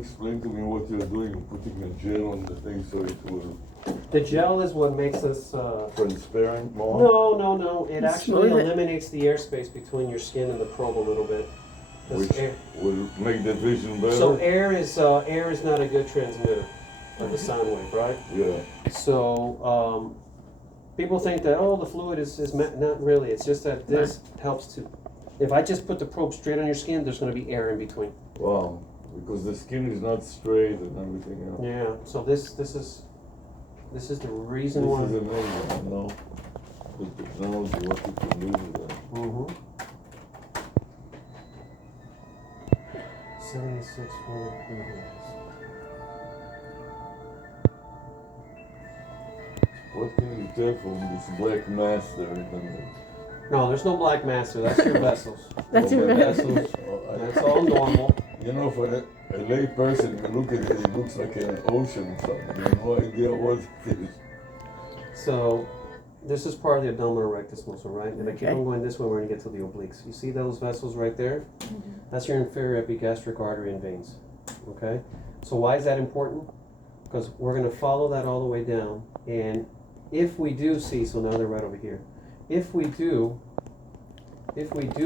explain to me what you're doing? You're putting a gel on the thing so it will The gel is what makes us, transparent more? no. It actually Smooth it. eliminates the airspace between your skin and the probe a little bit. 'Cause Which will make the vision better? So air is not a good transmitter of the sound wave, right? Yeah. So people think that, oh, the fluid is not really. It's just that this helps to. If I just put the probe straight on your skin, there's going to be air in between. Wow. Because the skin is not straight and everything else. Yeah. So this is the reason why. This is amazing, you know? The technology, what you can do with that. Mm-hmm. 76 for What can you tell from this black mass there in the middle? No, there's no black master. That's your vessels. That's your Vessels. That's all normal. You know, for a lay person, you look at it, it looks like an ocean or something. You have no idea what it is. So this is part of the abdominal rectus muscle, right? If I keep Okay. on going this way, we're going to get to the obliques. You see those vessels right there? That's your inferior epigastric artery and veins. Okay? So why is that important? Because we're going to follow that all the way down. And if we do see, so now they're right over here. If we do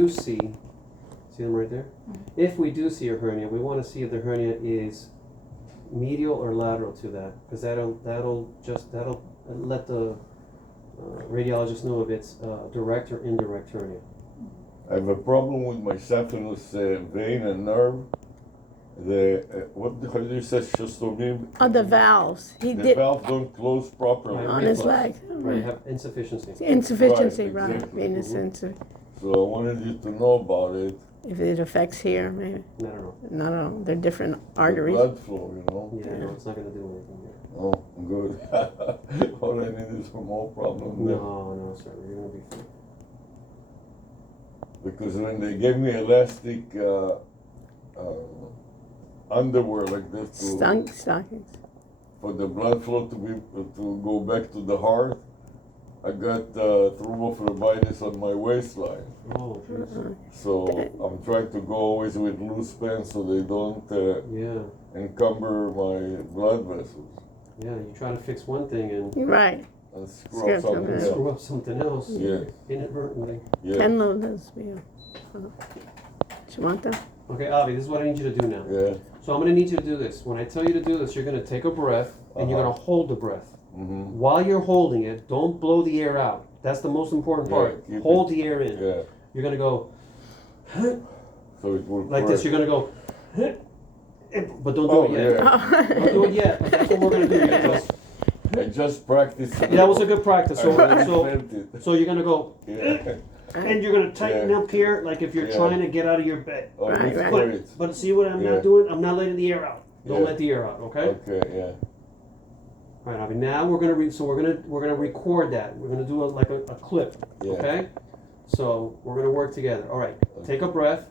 see them right there? If we do see a hernia, we want to see if the hernia is medial or lateral to that, because that'll let the radiologist know if it's direct or indirect hernia. I have a problem with my cephalus vein and nerve. How do you say shostomim? Oh, the valves. He The did valve don't close properly. on his leg. Right, you have insufficiency. Insufficiency, Right, right? exactly. Venous insufficiency. So I wanted you to know about it. If it affects here, maybe. I don't know. No, they're different The arteries. blood flow, you know. Yeah, no, it's not going to do anything here. Oh, good. All I need is one more problem. No, sir, you're going to be fine. Because when they gave me elastic underwear like this Stockings. for the blood flow to go back to the heart, I got thrombophlebitis on my waistline. Oh, jeez. So I'm trying to go always with loose pants so they don't Yeah, encumber my blood vessels yeah, you try to fix one thing and Right. and screw Screw up something something else. screw up something else Yeah, inadvertently. yeah, Kenlo does. Yeah. Do you want that? Okay, Avi, this is what I need you to do now. yeah. So I'm going to need you to do this. When I tell you to do this, you're going to take a breath and you're going to hold the breath. Mm-hmm. While you're holding it, don't blow the air out. That's the most important Yeah, part. keep Hold it- the air in. Yeah. You're going to go So it will like this. correct. You're going to go, but don't do Oh, it yet. yeah. Don't do it yet. But that's what we're going to do. Because I just practiced. that was a good practice. I So, really so, felt it. so you're going to go, Yeah. and you're going to tighten Yeah. up here like if you're Yeah. trying to get out of your bed. Oh, Right, it's right. great. But see what I'm Yeah. not doing? I'm not letting the air out. Don't Yeah. let the air out, okay? Okay, yeah. All right, Avi. Now we're gonna we're gonna record that. We're gonna do a clip, Yeah. okay? So we're gonna work together. All right. Take a breath.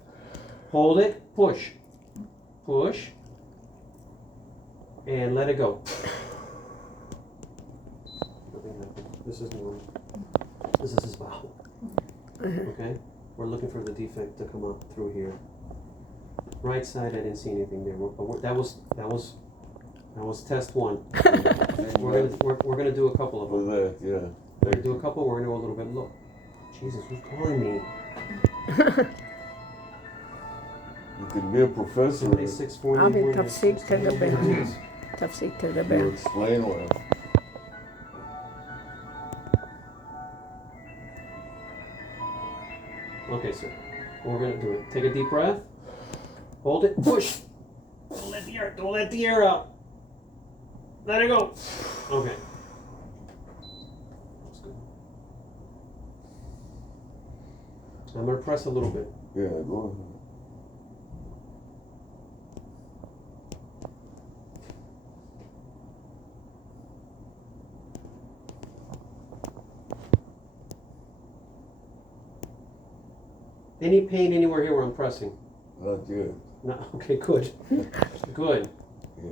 Hold it. Push. Push. And let it go. Nothing happened. This is normal. This is his valve. Okay. We're looking for the defect to come up through here. Right side, I didn't see anything there. That was test one. We're gonna do a couple of For them. that, yeah. We're gonna do a couple. We're gonna go a little bit low. Jesus, who's calling me? You can be a professor. 7640. Abi tafsik tadabbir. Tafsik You tadabbir. explain well. Okay, sir. We're gonna do it. Take a deep breath. Hold it. Push. Don't let the air out. Let it go. Okay. That's good. I'm gonna press a little bit. Yeah, go ahead. Any pain anywhere here where I'm pressing? Not yet. No. Okay. Good. Good. Yeah.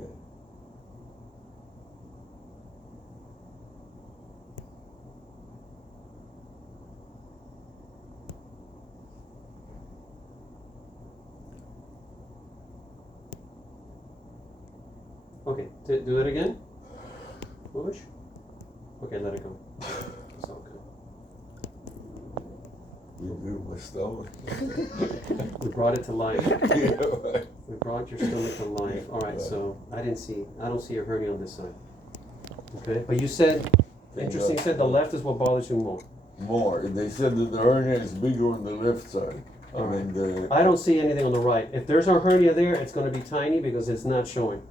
Okay, do it again. Push. Okay, let it go. It's all good. You feel my stomach? We brought it to life. Yeah, right. We brought your stomach to life. All right, so I don't see a hernia on this side. Okay, but you said, interesting, you said the left is what bothers you more. More. They said that the hernia is bigger on the left side. All right. The I don't see anything on the right. If there's a hernia there, it's going to be tiny because it's not showing.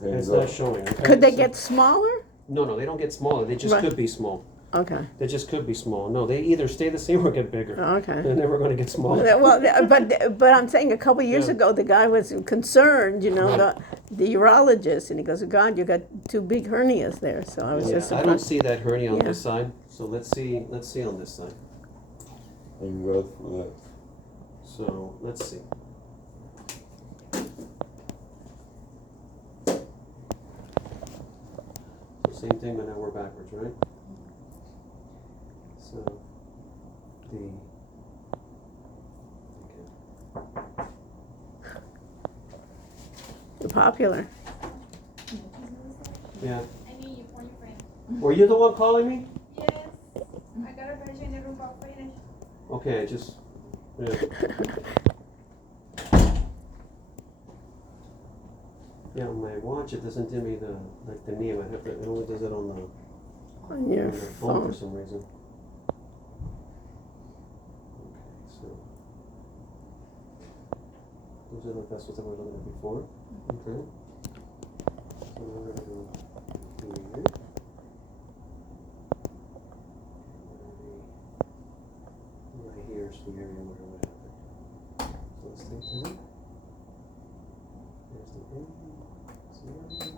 It's not showing. Okay? Could they get smaller? No, they don't get smaller. They just Right. could be small. Okay. They just could be small. No, they either stay the same or get bigger. Okay. They're never going to get smaller. Well, but I'm saying a couple years Yeah. ago, the guy was concerned, you know, Right. the urologist, and he goes, God, you got two big hernias there. So I was Yeah, just I don't surprised. see that hernia on Yeah. this side. So let's see on this side. Thank God for that. So let's see. So same thing, but now we're backwards, right? So okay. You're popular. Yeah. I need you for your friend. Were you the one calling me? Yes. I got a patient in the room about finish. Okay, just yeah. Yeah, on my watch it doesn't give me the name. I have to. It only does it on On your the phone for phone. some reason. Okay, so those are the vessels that we're looking at before. Okay. So now we're gonna go here. Right here is the area where it would happen. So let's take that. There's the end. Zero.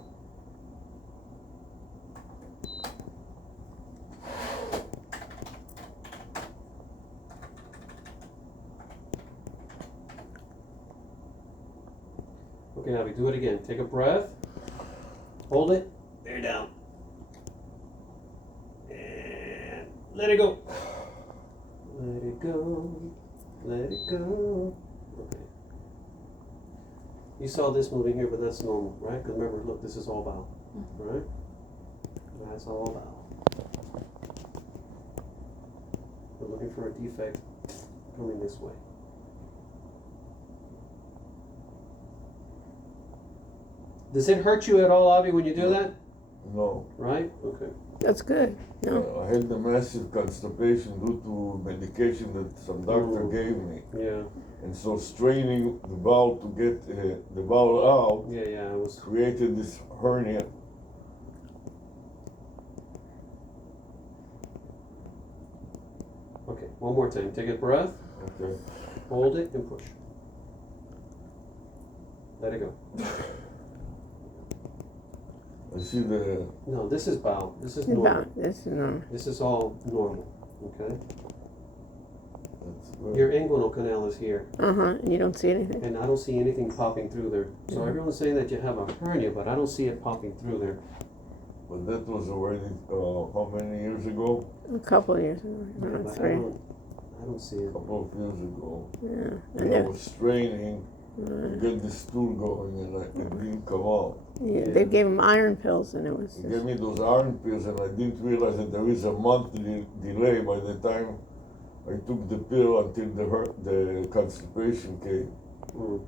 Okay, now we do it again. Take a breath. Hold it. Bear down. And let it go. Let it go. Let it go. Okay. You saw this moving here, but that's normal, right? Because remember, look, this is all bowel, right? That's all bowel. We're looking for a defect coming this way. Does it hurt you at all, Avi, when you do that? No. Right? Okay. That's good. No. I had the massive constipation due to medication that some doctor Ooh. gave me. Yeah. And so straining the bowel to get the bowel out Yeah, I was. created this hernia. Okay, one more time. Take a breath, Okay. hold it, and push. Let it go. I see the No, this is bowel. This is It's normal. about this, no. This is all normal. Okay? that's good. Your inguinal canal is here, You don't see anything. and I don't see anything popping through there. So Mhm. everyone's saying that you have a hernia, but I don't see it popping through there. But that was already how many years ago? A couple of years ago, Okay, around but I 3. don't see A it. couple of years ago. Yeah. And And I they're- was straining to get the stool going, and it didn't come out. yeah, they gave him iron pills, and it was They just, gave me those iron pills, and I didn't realize that there is a month delay by the time I took the pill until the constipation came. Mm.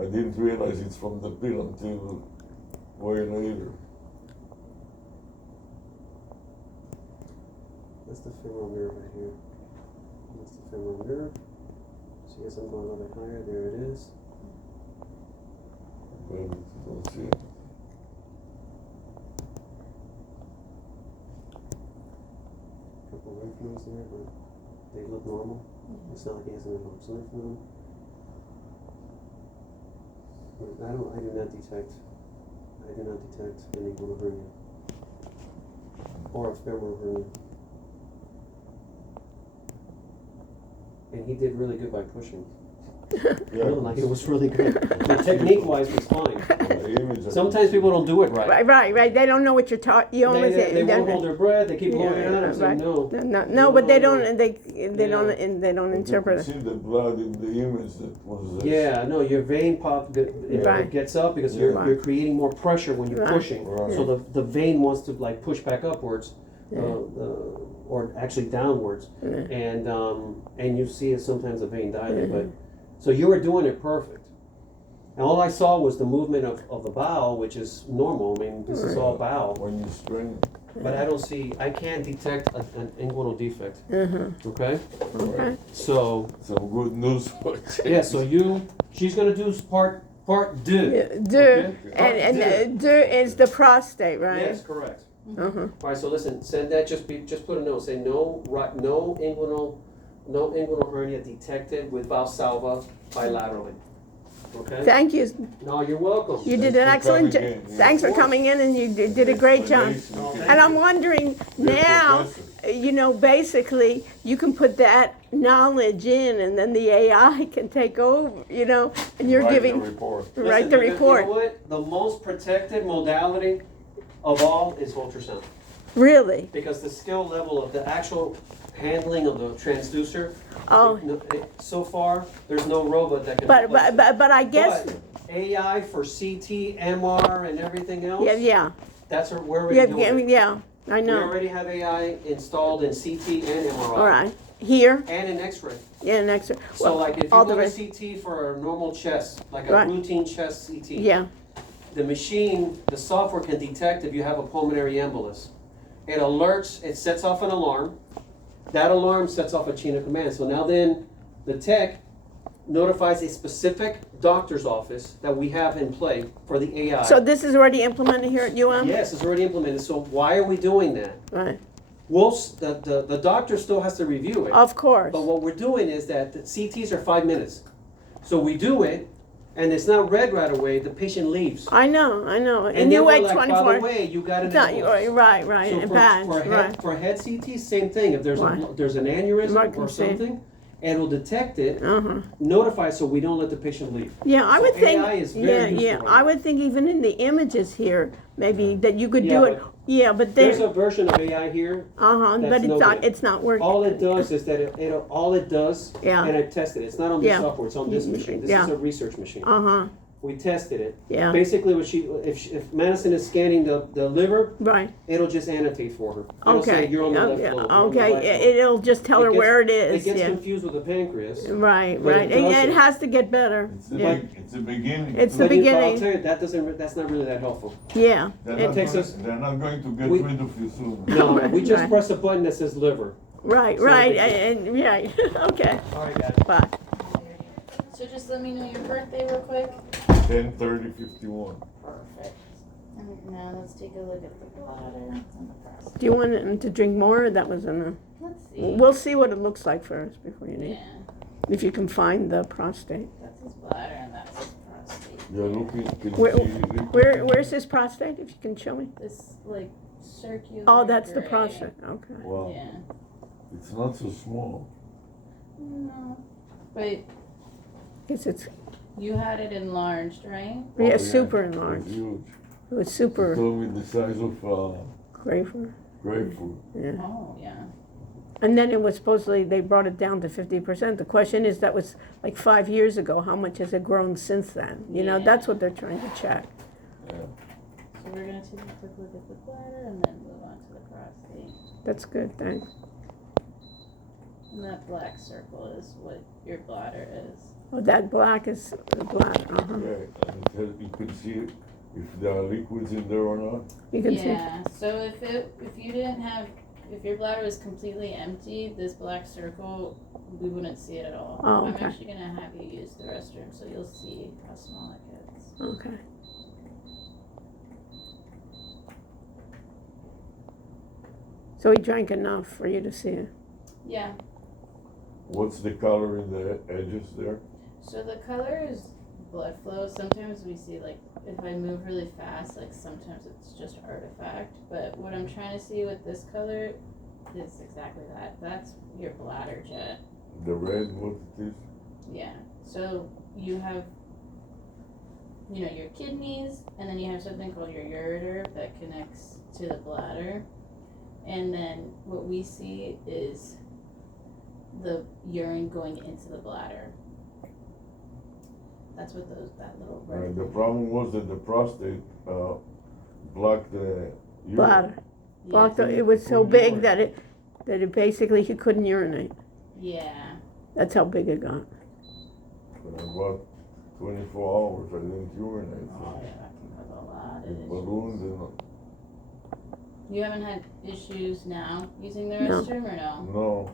I didn't realize it's from the pill until way later. That's the femoral nerve right here. That's the femoral nerve. See, as I'm going a little bit higher, there it is. But you don't see it. Couple lymph nodes there, but they look normal. It's not like he has an enlarged lymph node. But I do not detect an inguinal hernia or a femoral hernia. And he did really good by pushing. Yeah. Like it was really good. The technique-wise was fine. The image of- Sometimes people don't do it right. Right. They don't know what you're talking. You almost They won't hold their breath. They keep blowing it out. I'm saying no. No, but they don't. No. They Yeah. don't. And they don't You interpret could it. see the blood in the image that was. Yeah, no, your vein pop Right. it gets up because Yeah. you're creating more pressure when you're Right. pushing. Right. So the vein wants to like push back upwards, or actually downwards, and you see it sometimes the vein dilate. But so you were doing it perfect. And all I saw was the movement of the bowel, which is normal. I mean, this is all bowel. When you strain it. But I can't detect an inguinal defect. Okay? Okay. So, Some good news for yeah, so she's gonna do part deux. Yeah, Okay? and deux is the prostate, right? Yes, correct. Uh-huh. All right, so listen, send that, just put a note, say no inguinal hernia detected with Valsalva bilaterally. Okay? Thank you. No, you're welcome. You did Thanks an for excellent coming job. in. Thanks for coming in, and you did a great job. Explanation. And I'm wondering now, basically, you can put that knowledge in, and then the AI can take over, and you're Write the giving, report. write the report. You know what? The most protected modality of all is ultrasound. Really? Because the skill level of the actual handling of the transducer, Oh. so far, there's no robot that can replace it. But I guess, But AI for CT, MR, and everything else, yeah, we're already doing it. yeah, I We know. already have AI installed in CT and MRI. All right. Here, And in X-ray. next. So like if you all go the to rest- CT for a normal chest, like a Right. routine chest CT, Yeah, the machine, the software can detect if you have a pulmonary embolus. It alerts, it sets off an alarm. That alarm sets off a chain of command. So now then the tech notifies a specific doctor's office that we have in play for the AI. so this is already implemented here at UM? Yes, it's already implemented. So why are we doing that? Right, The doctor still has to review it. of course. But what we're doing is that the CTs are 5 minutes. So we do it, and it's not read right away, the patient leaves. I know, And and then you we're wait like, by 24. the way, you got an It's not, embolus. right, So and for, bad, for, head, right. for head CT, same thing. If there's Right. there's an aneurysm Right, or can see. something, it'll detect it, Uh-huh. notify so we don't let the patient leave. Yeah, I So would think, AI is very useful right I now. would think even in the images here, maybe that you could Yeah, do it, but There's there, a version of AI here. but that's no good. it's not working. All it does is that all it does, Yeah. and I tested it. It's not on this Yeah. software. It's on this machine. This Yeah. is a research machine. Uh-huh, We tested it. yeah, Basically, if Madison is scanning the liver, right, it'll just annotate for her. It'll say okay, you're on the left flow. you're on the right flow. it'll just tell It her gets- where it It is, gets yeah. confused with the pancreas. Right, but right, it and does it it. has to get better, It's the yeah, it's the beginning. It's the But I'll beginning. tell you, that's not really that helpful. yeah. They're It- not, takes going, us- they're not going to get we- rid of you soon. No, we just Right. press a button that says liver. Right, So right, it's- right, okay, All right, guys. bye. So just let me know your birthday real quick. 10/30/51. Perfect. And now let's take a look at the bladder and the prostate. Do you want him to drink more, or that was enough? Let's see. We'll see what it looks like first before you need, Yeah, if you can find the prostate. that's his bladder and that's his prostate. You're looking. Can Where- you see liquid? Where's his prostate, if you can show me? This like circular. Oh, that's the gray. prostate, okay. Wow, Yeah. it's not so small. No. But Guess it's, you had it enlarged, right? Oh, yeah, super it's enlarged. huge. It was They super told me the size of grapefruit, grapefruit. yeah. Oh, yeah. And then it was supposedly, they brought it down to 50%. The question is, that was like 5 years ago, how much has it grown since then? That's what they're trying to check. Yeah. So we're gonna take a quick look at the bladder and then move on to the prostate. That's good, thanks. And that black circle is what your bladder is. Oh, that black is the black, uh-huh. Yeah, and it has, you can see if there are liquids in there or not. You can see, Yeah, so if your bladder was completely empty, this black circle, we wouldn't see it at all. Oh, I'm okay. actually gonna have you use the restroom so you'll see how small it gets. okay. So he drank enough for you to see it? Yeah, What's the color in the edges there? so the color is blood flow. Sometimes we see like if I move really fast, like sometimes it's just artifact. But what I'm trying to see with this color is exactly that. That's your bladder jet. The red, what it is? Yeah. So you have, you know, your kidneys, and then you have something called your ureter that connects to the bladder. And then what we see is the urine going into the bladder. That's what that little red. The problem was that the prostate blocked the urine. Bladder. Yeah. Blocked the- it was so big that it basically he couldn't urinate. Yeah. That's how big it got. For about 24 hours, I didn't urinate. Oh yeah, that can cause a lot of With issues. balloons and You haven't had issues now using the No. restroom or no? no.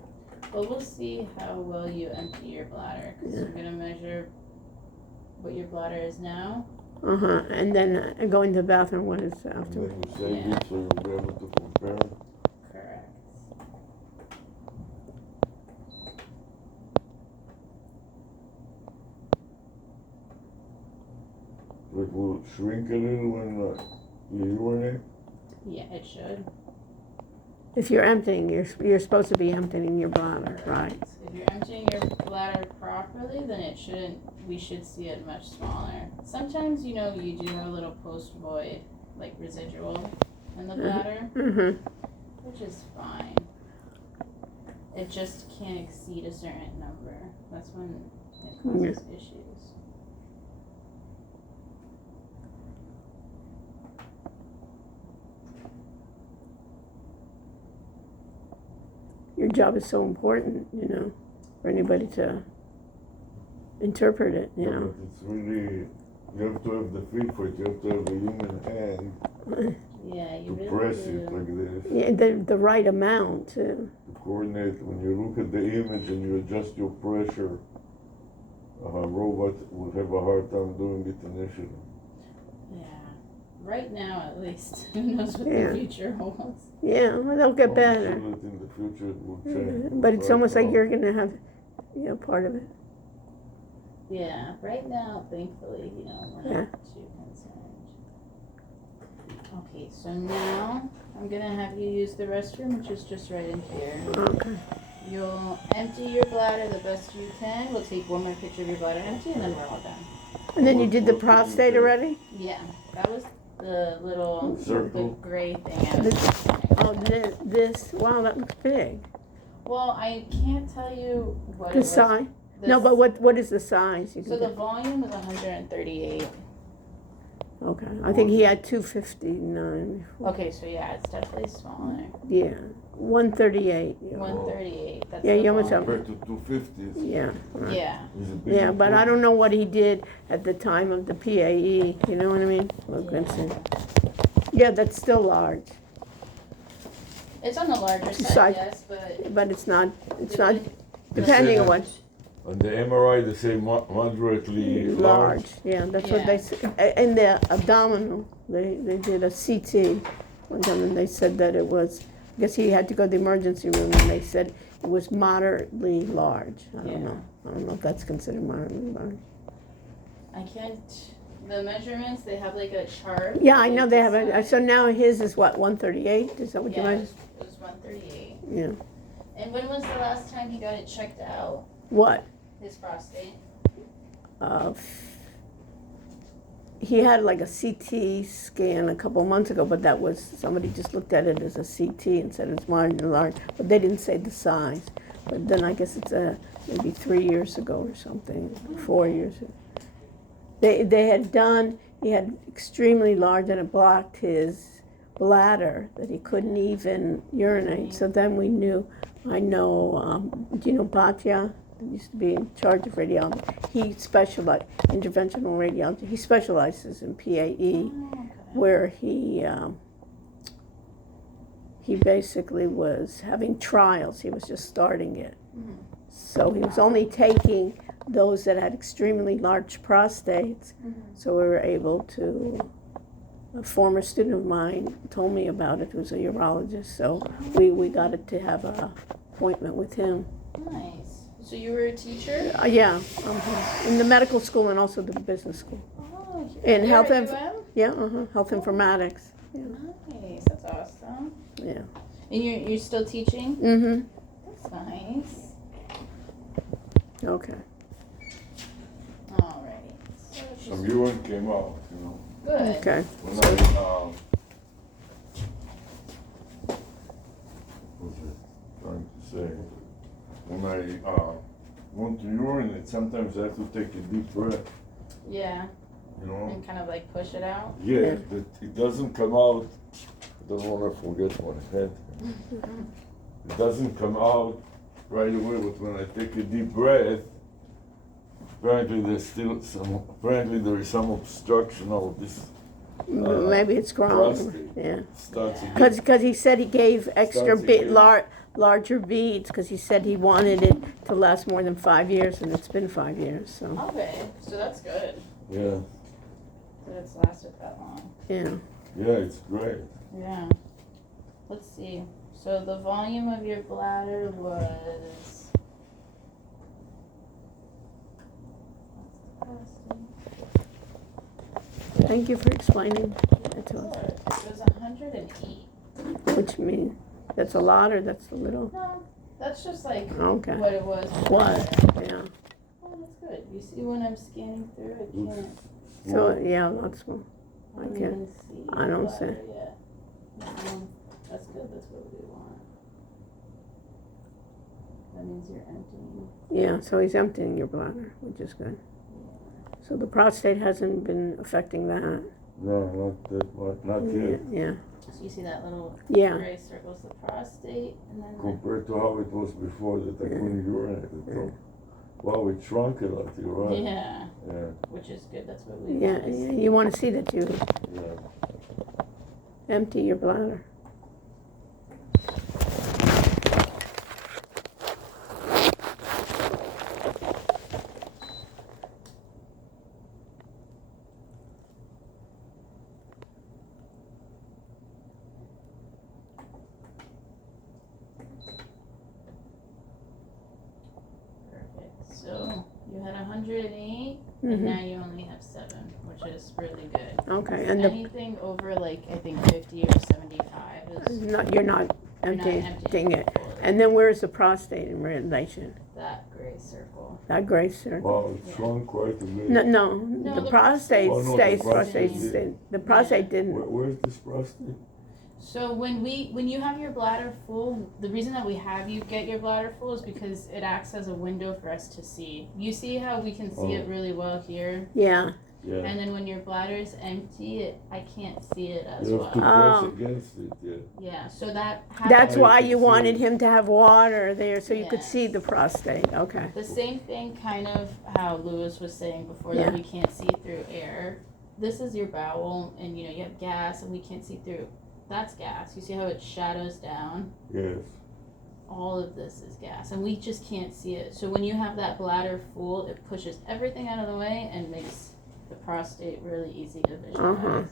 But we'll see how well you empty your bladder, because Yeah. we're gonna measure what your bladder is now. And then going to the bathroom when it's And afterwards. then you save Yeah. it so you'll be able to compare. Correct. It will shrink a little when you urinate. Yeah, it should. If you're emptying, you're supposed to be emptying your bladder, right? If you're emptying your bladder properly, then it shouldn't. We should see it much smaller. Sometimes, you know, you do have a little post void, like residual, in the bladder, Mm-hmm. which is fine. It just can't exceed a certain number. That's when it causes issues. Your job is so important, you know, for anybody to interpret it, you know. But it's really, you have to have the feel for it. You have to have a human hand Yeah, you to really press do. it like this. Yeah, the right amount too. To coordinate. When you look at the image and you adjust your pressure, a robot will have a hard time doing it initially. Yeah. Right now, at least. Who knows what Yeah. the future holds? Yeah, well, they'll get I'm better. sure that in the future it will change. But it's Right almost like now- you're gonna have, you know, part of it. Yeah, right now, thankfully, you know, we're Yeah. not too concerned. Okay, so now I'm gonna have you use the restroom, which is just right in here. Okay. You'll empty your bladder the best you can. We'll take one more picture of your bladder empty, and then we're all done. And then you What- did the what can you prostate do? already? Yeah, that was the little Circle. the gray thing. I was Oh, this, wow, that looks big. Well, I can't tell you what it The was. size? The No, s- but what is the size? You So can the get? volume is 138. Okay, I think he had 259 before. Okay, so yeah, it's definitely smaller. Yeah, 138. Yeah, 138. That's Yeah, the you almost volume. Compared to 250, yeah, right. Yeah. it's a big Yeah, but I improvement. don't know what he did at the time of the PAE. You know what I mean? Look and see. Yeah, that's still large, It's on the larger Side. side, yes, but but it's not. depending- Depending on what On the MRI, they say moderately large. large. Yeah, that's what Yeah. they said. In the abdominal, they did a CT one time, and they said that it was. I guess he had to go to the emergency room, and they said it was moderately large. I don't Yeah. know. I don't know if that's considered moderately large. I can't. The measurements, they have like a chart. Yeah, I know like they the have it. size. So now his is what, 138? Is that what you Yeah, meant? it was 138. Yeah. And when was the last time he got it checked out? What? His prostate? Uh, he had like a CT scan a couple months ago, but that was, somebody just looked at it as a CT and said it's moderately large, but they didn't say the size. But then I guess it's maybe 3 years ago or something, 4 years ago. They had done, he had extremely large and it blocked his bladder that he couldn't even urinate. So then we knew, I know, do you know Batya? He used to be in charge of radiology. He specialized, interventional radiology. He specializes in PAE, Oh, okay. where he basically was having trials. He was just starting it. Mhm. So he was only taking those that had extremely large prostates. Mhm. So we were able to, a former student of mine told me about it, who's a urologist. So we got it to have an appointment with him. Nice. So you were a teacher? Yeah, in the medical school and also the business school. Oh, In you're health at inf- UM? Yeah, health informatics. Yeah. Nice. That's awesome. Yeah. And you're still teaching? Mm-hmm. That's nice. Okay. some urine came out, you know. Good. Okay. When I, what was I trying to say? When I want to urinate, sometimes I have to take a deep breath, Yeah, you know? and kind of like push it out. Yeah, that it doesn't come out. I don't want to forget what I had. It doesn't come out right away, but when I take a deep breath, apparently apparently there is some obstruction of this. Maybe it's grown. Prostate. Yeah. Starts again. Because he said he gave extra Starts again. larger beads because he said he wanted it to last more than 5 years, and it's been 5 years. So Okay, so that's good Yeah, that it's lasted that long. yeah. yeah, it's great. Yeah. Let's see. So the volume of your bladder was. Thank you for explaining that to us. It was 108. Which means that's a lot or that's a little. No, that's just like Okay. what it was. What? Yeah. Oh, that's good. You see when I'm scanning through, I can't. So yeah, that's more. I don't Okay. even see. I don't the see. bladder yet. That's good. That's what we want. That means you're emptying. Yeah. So he's emptying your bladder, which is good. So the prostate hasn't been affecting that. No, not that much, not yet. Yeah. So you see that little Yeah. gray circle's the prostate, and then Compared to how it was before that I couldn't urinate. So, wow, it shrunk a lot. You're right. yeah, Yeah, which is good. That's what we Yeah. want. Yeah. You want to see that you yeah. empty your bladder. Perfect. So you had 108, Mhm. and now you only have 7, which is really good. Okay. And the Anything over like I think 50 or 75 is you're not you're not emptying it. fully. And then where's the prostate in relation? That gray circle. That gray circle. Wow, it shrunk quite a bit. No, the the prostate Oh, no, the stays. prostate Prostate didn't. The prostate didn't. Where's this prostate? So when you have your bladder full, the reason that we have you get your bladder full is because it acts as a window for us to see. You see how we can see it really well here, Yeah. Yeah. and then when your bladder is empty, I can't see it as You have to well. press against it, yeah. Yeah, so that That's Oh, why you you can see wanted it. him to have water there so you could Yes. see the prostate. Okay. The same thing kind of how Lewis was saying before Yeah. that we can't see through air. This is your bowel, and you have gas, and we can't see through. That's gas. You see how it shadows down? Yes. All of this is gas, and we just can't see it. So when you have that bladder full, it pushes everything out of the way and makes the prostate really easy to visualize. Uh-huh.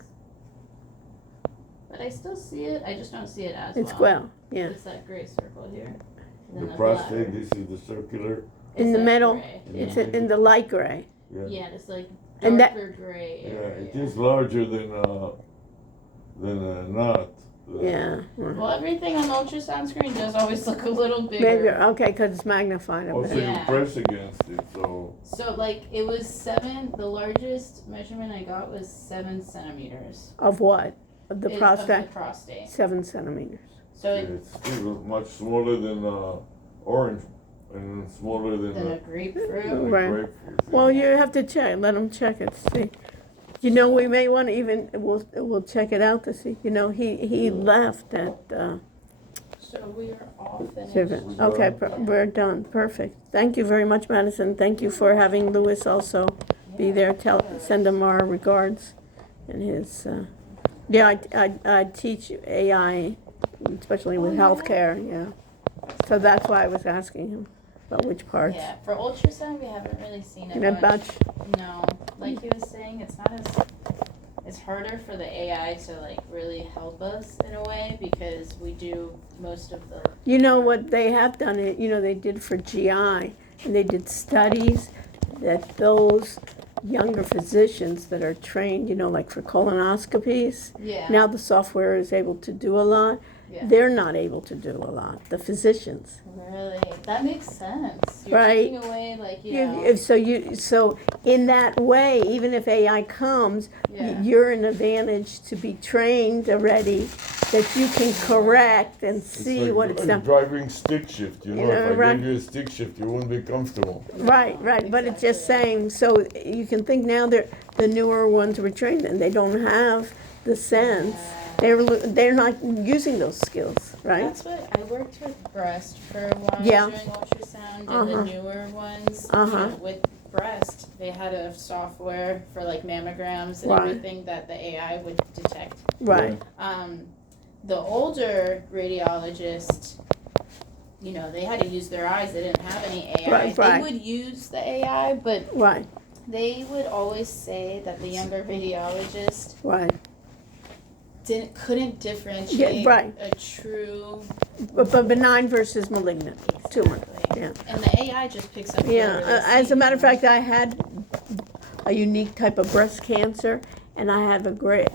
But I still see it. I just don't see it as It's well. well. Yeah. It's that gray circle here. And then The prostate, bladder. this is the circular, In It's the that middle, gray. it's Yeah. in the light gray. yeah. Yeah, this like And that- darker gray Yeah, area. it is larger than not. Yeah. Well, everything on the ultrasound screen does always look a little bigger. Bigger. Okay, because it's magnified a Also, bit. you Yeah. press against it, so So like it was 7. The largest measurement I got was 7 centimeters. Of what? Of the Is prostate? Of the prostate. 7 centimeters. So it's still much smaller than orange and smaller than than a a grapefruit. Right. grapefruit. Well, you have to check. Let him check it. See. You know, we may want to even we'll check it out to see. You know, he left at So we are all finished. 7. Okay, we're done. Perfect. Thank you very much, Madison. Thank you for having Lewis also be there. Send him our regards and his. Yeah, I teach AI, especially with healthcare. Yeah, so that's why I was asking him about which parts. Yeah, for ultrasound we haven't really seen it And a much. bunch. No, like he was saying, it's not as. It's harder for the AI to like really help us in a way because we do most of the. You know what they have done? It. You know they did for GI, and they did studies that those younger physicians that are trained, you know, like for colonoscopies. Yeah. Now the software is able to do a lot, Yeah. they're not able to do a lot, the physicians. Really? That makes sense. You're Right. taking away, like, So in that way, even if AI comes, Yeah. you're an advantage to be trained already, that you can correct and see what it's done. Driving stick shift, you know, if I right. gave you a stick shift, you wouldn't be comfortable. Right, but it's just saying, so you can think now the newer ones were trained and they don't have the sense. They're not using those skills, right? That's what I worked with breast for a while Yeah. doing ultrasound, and the newer ones, with breast, they had a software for like mammograms and Right. everything that the AI would detect. Right. The older radiologist, you know, they had to use their eyes. They didn't have any AI. Right. They would use the AI, but Right. they would always say that the younger radiologist Right. couldn't differentiate Yeah, right. a true But benign versus malignant tumor. Exactly. Yeah. And the AI just picks up. Yeah. whatever they As see. a matter of fact, I had a unique type of breast cancer, and I have a great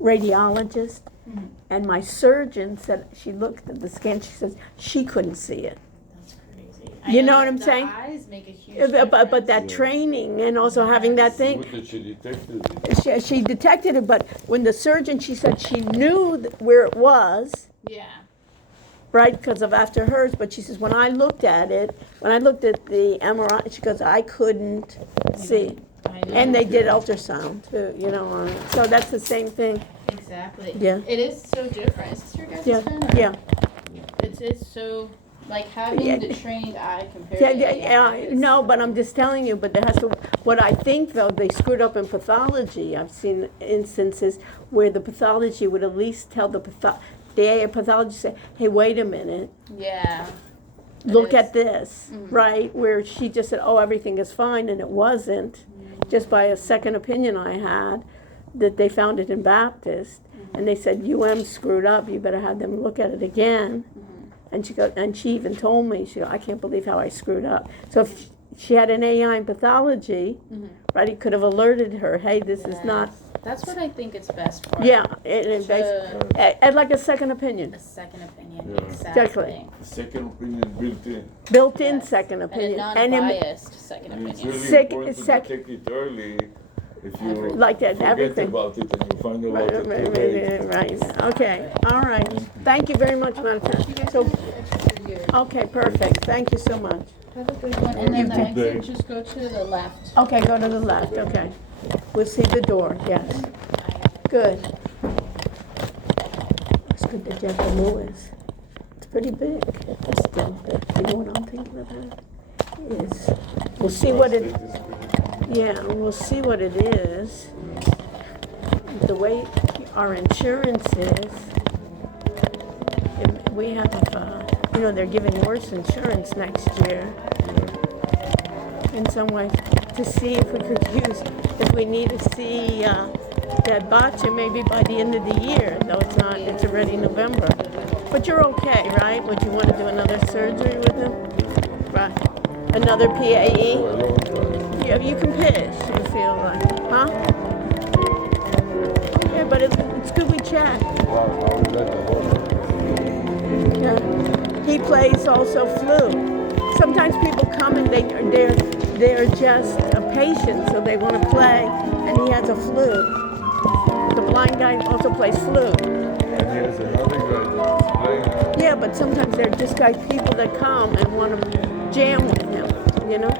radiologist. Mhm. And my surgeon said, she looked at the scan, she says she couldn't see it. That's crazy. You know what I'm saying? The eyes make a huge But that Yeah. training and also having that thing, What did she detect it? she detected it, but when the surgeon, she said she knew where it was, Yeah. right, because of after hers, but she says, when I looked at the MRI, she goes, I couldn't see. I know. And they did ultrasound too, you know, on it. So that's the same thing. Exactly. Yeah. It is so different. Is this your guys' Yeah, phone? Or- yeah. It's so, like, having Yeah. the trained eye compared Yeah, to yeah, AI yeah, is- no, but I'm just telling you, but there has to, what I think though, they screwed up in pathology. I've seen instances where the pathology would at least tell the pathologist say, hey, wait a minute, Yeah. It look is. at this, Mhm. right? Where she just said, oh, everything is fine, and it wasn't. Just by a second opinion I had, that they found it in Baptist, and they said, screwed up, you better have them look at it again. And she even told me, she goes, I can't believe how I screwed up. So if she had an AI in pathology, right, it could have alerted her, hey, this is not, That's what I think it's best for. yeah, and like a second opinion, A second opinion. Yeah. Exactly. The second opinion built in. built-in Yes. second And a opinion. non-biased second And it's opinion. really important to detect it early. If you Like that, forget everything. about it and you find Right, about it too late. right, okay, all right. Thank you very much, Monica. So, okay, perfect, thank you so much. Have a good one. And then the Have a good exit, just go to the left. Okay, go to the left, okay. We'll see the door, yes. Good. It's good that you have the Lewis. It's pretty big, but still, you know what I'm thinking about? Is, we'll see what it, yeah, we'll see what it is. The way our insurance is, we have, they're giving worse insurance next year. In some way, to see if we could use, if we need to see that botcha maybe by the end of the year, though it's not, it's already November. But you're okay, right? Would you want to do another surgery with him? Right. Another PAE? Yeah, you can pitch, you feel like, huh? Okay, but it's good we chat. Yeah. He plays also flute. Sometimes people come and they're just a patient, so they want to play, and he has a flute. The blind guy also plays flute. And here's another guy that's playing. Yeah, but sometimes they're just people that come and want to jam with him, you know?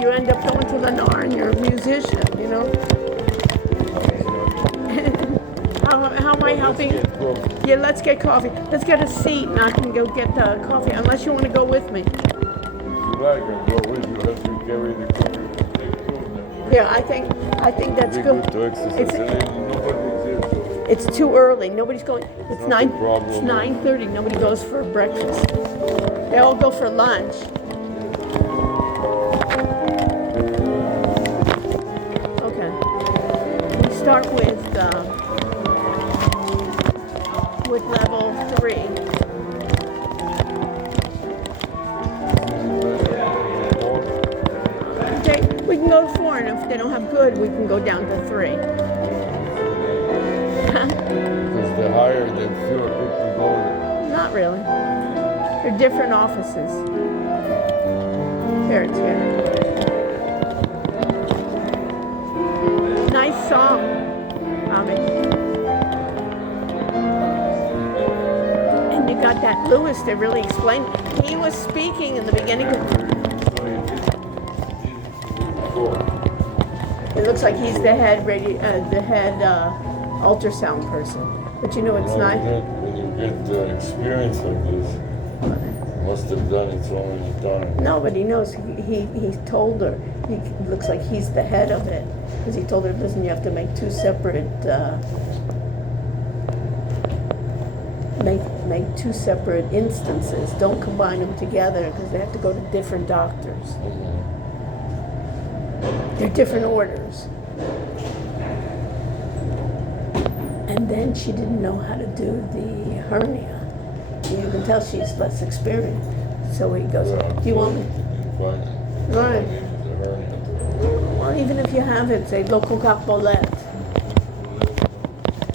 You end up going to Lennar and you're a musician, you know? How am I helping? Yeah, let's get coffee. Let's get a seat and I can go get the coffee, unless you want to go with me. If you like, I'll go with you, help you carry the coffee. Yeah, I think that's It'd be good. to exercise. And nobody's here, so It's too early. Nobody's going. It's not a 9. problem. It's 9:30. Nobody goes for breakfast. They all go for lunch. Okay. We start with level 3. Okay, we can go to 4, and if they don't have good, we can go down to 3. Because they're higher, then fewer people go. Not really. They're different offices. Here, it's here. Nice song, Mommy. And you got that Lewis that really explained. He was speaking in the beginning. It looks like he's the head ultrasound person. But you know it's not. When you get experience like this, you must have done it so many times. No, but he knows. He told her. He looks like he's the head of it because he told her, listen, you have to make two separate. Make two separate instances. Don't combine them together because they have to go to different doctors. They're different orders. And then she didn't know how to do the hernia. You can tell she's less experienced. So he goes, do you want me? Right. Well, even if you have it, say local capolet.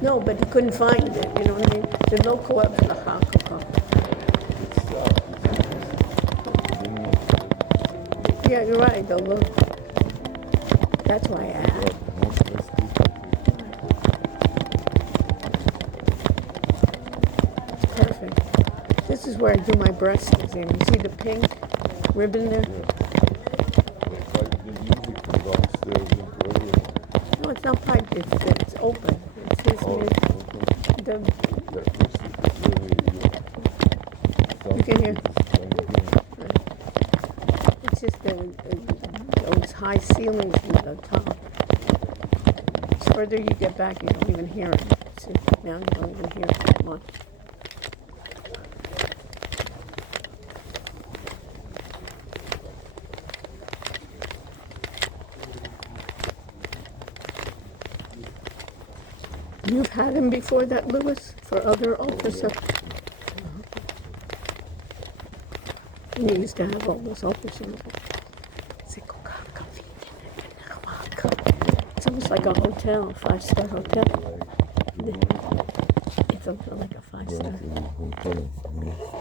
No, but he couldn't find it. You know what I mean? The local. Yeah, you're right. They'll look. That's why I asked. Perfect. This is where I do my breast exam. You see the pink ribbon there? No, it's not piped. It's open. It's his you can hear. It's just those high ceilings from the top. The further you get back, you don't even hear it. See, now you don't even hear it that much. You've had him before that, Lewis, for other ultrasound. And you used to have all those ultrasounds. It's almost like a hotel, 5-star hotel. It's also like a 5-star.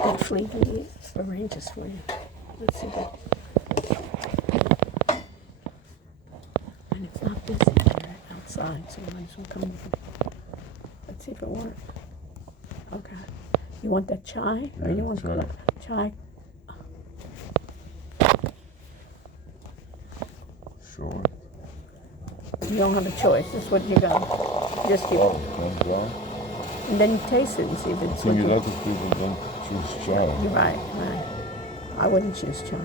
Definitely he arranges for you. Let's see that. And it's not busy here outside, so you might as well come in. Let's see if it works. Okay. You want that chai? Or you want chai? Sure. You don't have a choice. That's what you got. Just keep it. And then you taste it and see if it's So a lot of people don't choose chai. You're right. I wouldn't choose chai.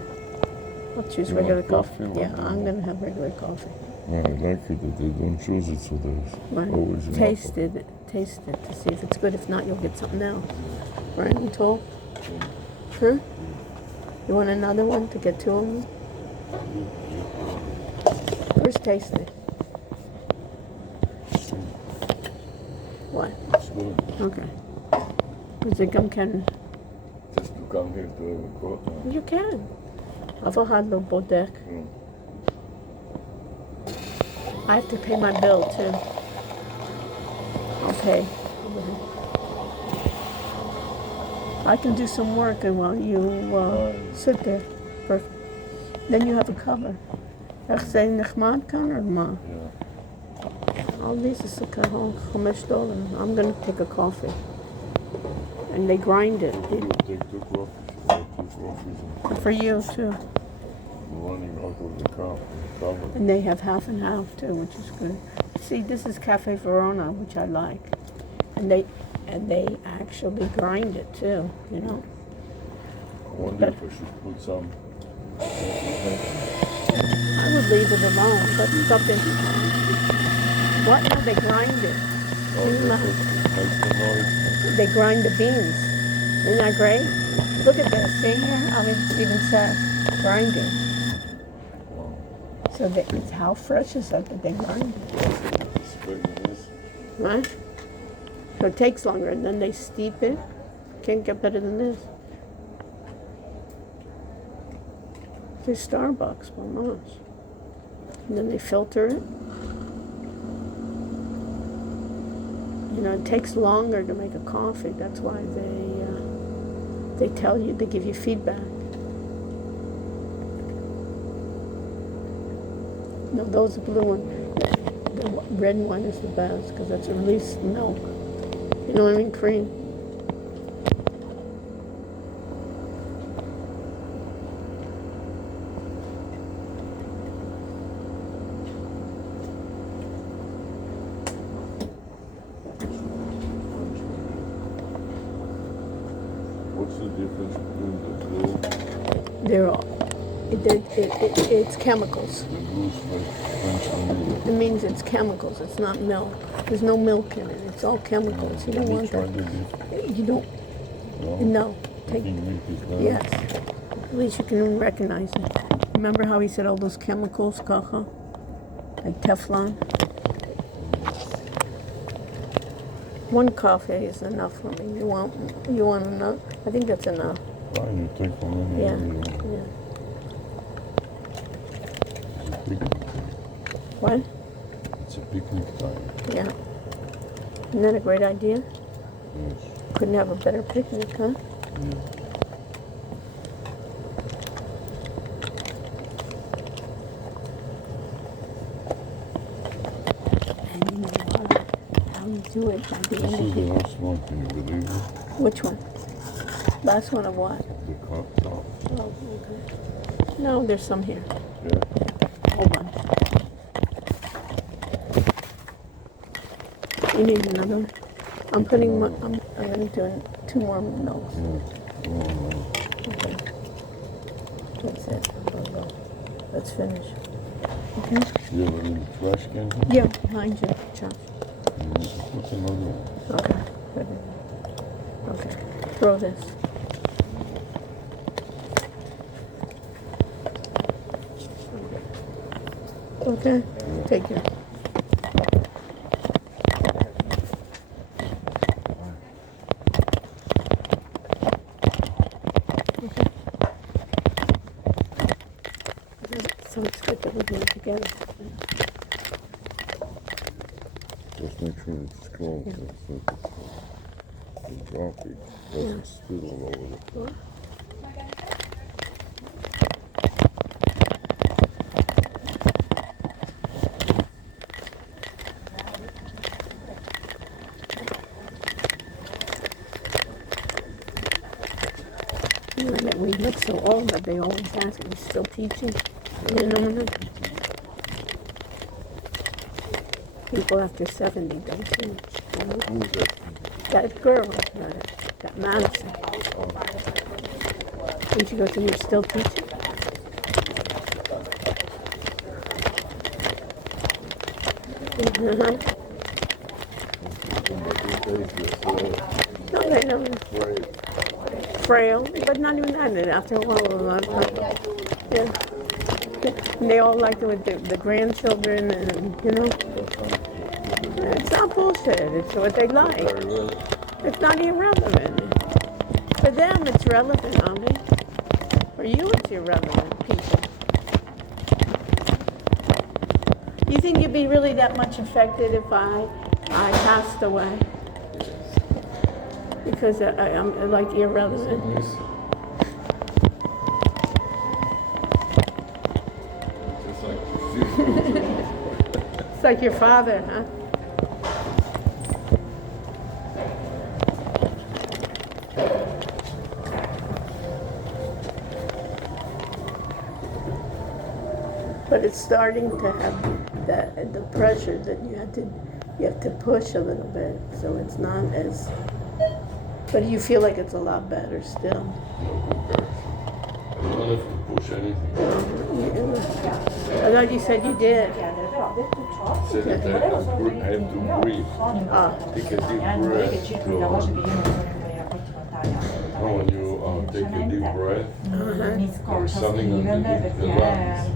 I'll choose You regular want coffee. coffee? Yeah, I'm going to have regular coffee. No, I like it that they don't choose it, so there's always enough. Taste it to see if it's good. If not, you'll get something else. Right, I'm told? Sure? You want another one to get two of them? First taste it. What? It's good. Okay. Is it gum can? Just to come here to have a courtroom. You can. I've had no bodek. I have to pay my bill too. I'll pay. I can do some work and while you sit there. Perfect. Then you have a cover. Echt zijn nechmaat kan or ma? Yeah. All these is $5. I'm gonna take a coffee. And they grind it. You take two coffees. For you too. Running out of the cup. Cover. And they have half and half too, which is good. See, this is Cafe Verona, which I like. And they actually grind it too, you know. I wonder if I should put some. I would leave it alone, but something. What? No, they grind it. They grind the beans. Isn't that great? Look at this. See here? I mean, it even says grinding. So it's how fresh is that they grind it? Right? So it takes longer, and then they steep it. Can't get better than this. It's Starbucks, almost. And then they filter it. you know, it takes longer to make a coffee. That's why they tell you, they give you feedback. No, those are blue one. The red one is the best because that's released milk. You know what I mean? Cream. What's the difference between the blue? They're all. It's chemicals. The blue's French. It means it's chemicals. It's not milk. There's no milk in it. It's all chemicals. You don't want that. You don't. No. Take. Yes. At least you can recognize it. Remember how he said all those chemicals, Kacha? Like Teflon? One coffee is enough for me. You want enough? I think that's enough. Fine, you take from any Yeah. area. Yeah. What? It's a picnic time. Yeah. Isn't that a great idea? Yes. Couldn't have a better picnic, huh? Yeah. And you know what? How you do it by the This end is of the the... last one, can you believe it? Which one? Last one of what? The cup top. Oh, okay. No, there's some here. Yeah. Hold on. You need another one? I'm putting one, I'm going to do 2 more milks. Yeah. Oh, Okay. That's it. Let's finish. Okay? you have it in the trash can? Yeah, behind you, Josh. What's another one? Okay. Put it. Okay. Throw this. Okay? Take your... So it's good that we're doing it together. Just make sure it's closed. So the drop it doesn't spill all over the place. You know, that we look so old, but they always ask, are you still teaching? You know, people after 70 don't teach. You know? Who's that? That girl, that Madison. Didn't you go to, you're still teaching? Uh-huh. No, they don't. Frail, but not even that. After a while, yeah. And they all like it with the grandchildren, and you know, it's not bullshit. It's what they like. It's not irrelevant. For them, it's relevant, Ami. For you, it's irrelevant, people. You think you'd be really that much affected if I passed away? Because I'm like irrelevant. It's like your father, huh? But it's starting to have the pressure that you have to push a little bit, so it's not as. But you feel like it's a lot better still. I don't have to push anything. I thought you said you did. I said that I have to breathe. Take a deep breath. When you take a deep breath, there is something underneath the lungs.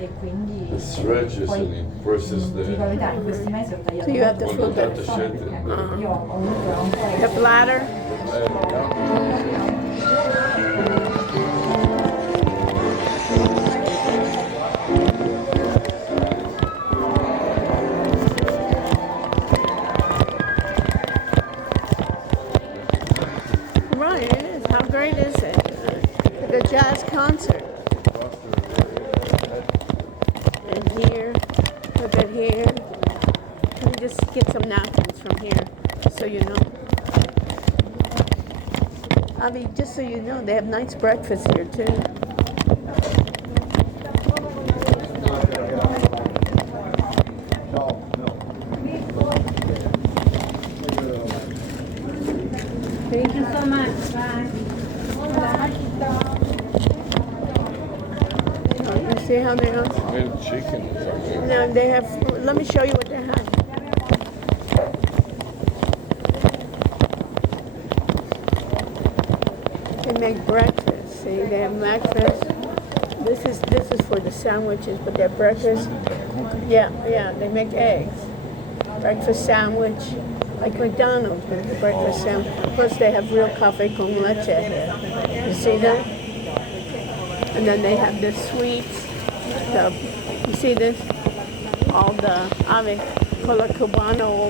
It stretches and it presses the... So you have to feel that. The bladder. great is it? The jazz concert. And here, look at here. Let me just get some napkins from here, so you know. Avi, just so you know, they have nice breakfast here too. Thank you so much. Bye. You see how they are? Grilled chicken or something. No, they have. Let me show you what they have. They make breakfast. See, they have breakfast. This is for the sandwiches, but their breakfast. Yeah, they make eggs. Breakfast sandwich, like McDonald's with the breakfast sandwich. Plus, they have real coffee con leche here. You see that? And then they have the sweets. You see this? All the ave, cola cubano,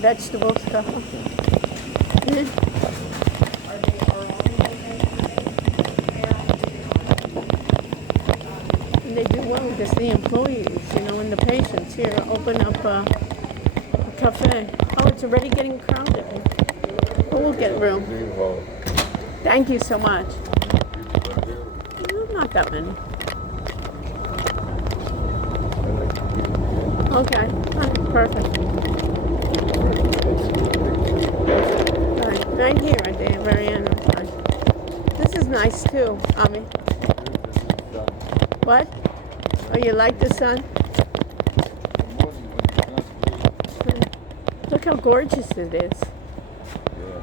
vegetables. And they do well because the employees, and the patients here open up a cafe. Oh, it's already getting crowded. But we'll get room. Thank you so much. Not that many. Okay, perfect. Right here at the very end. This is nice too, Ami. What? Oh, you like the sun? Look how gorgeous it is. Yeah.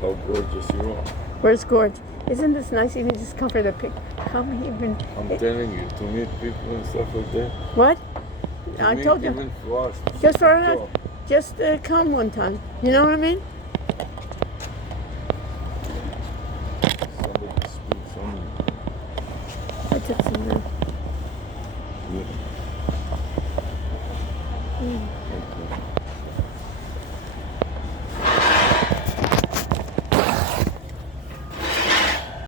How gorgeous you are. Where's gorgeous? Isn't this nice? Even just cover the pic. Come even. I'm telling you, to meet people and stuff like that. What? To I meet told you. even for us, Just for us. job. Just come one time. You know what I mean? Somebody speaks only. I took some now. Yeah. Mm.